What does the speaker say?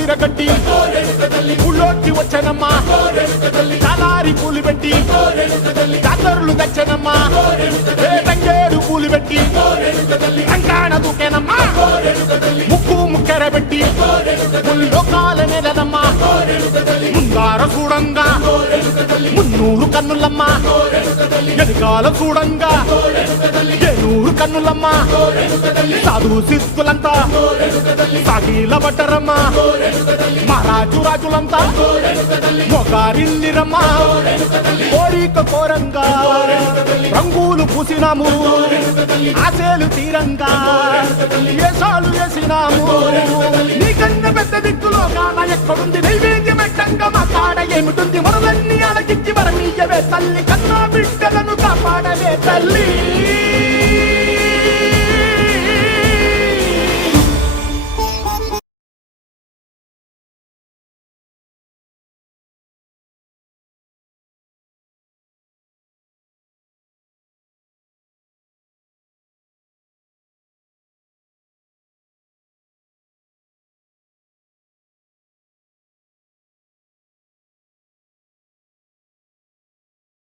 విరగట్టి ఊళ్ళోకి వచ్చనమ్మా చాలారి పూలు పెట్టి జాతరులు తెచ్చనమ్మా తంగేడు పూలు పెట్టి రంగాణ దూకేనమ్మా ముక్కు ముక్కెర పెట్టి ముల్లోకాల నెలనమ్మా ముందార చూడంగా మున్నూరు కన్నులమ్మా ఎనకాల చూడంగా ఏనూరు కన్నులమ్మా సాధు సిద్ధులంతా సాగిల పట్టరమ్మా మహారాజు రాజులంతా మొగారిల్లిరమ్మా కోరిక కోరంగా రంగులు పూసినాము ఆశలు తీరంగా ఏసాలు వేసినాము నీకన్నా పెద్ద దిక్కులో కాన ఎక్కడుంది నైవేద్యం పెట్టంగా మా కాడ ఏమిటుంది మనలన్నీ అలకించి మరమీయవే తల్లి